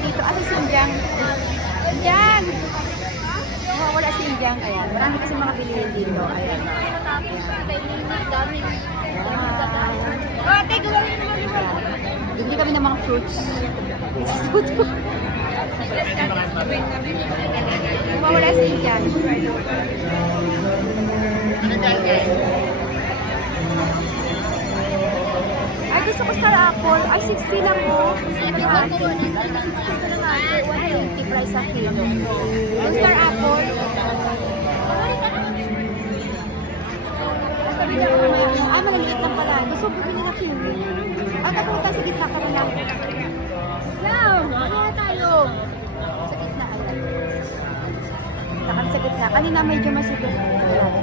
dito. Ano si Indyang? Indyang! Wala si Indyang. Ayan. Marami kasi mga bilihin dito. Ayan. Bibili kami ng mga fruits. Wala si Indyang. Ay, gusto ko star apple. Ay, 60 lang po. 180 price sa kilo. Yung star apple. Ah, malaliit lang pala. Gusto ko bumili na kiwi. Ang kapunta sa gitna ka na lang. Islam! Ano na tayo? Sa gitna, ayan. Nakal sa gitna. Kanina medyo masigit. Ayan.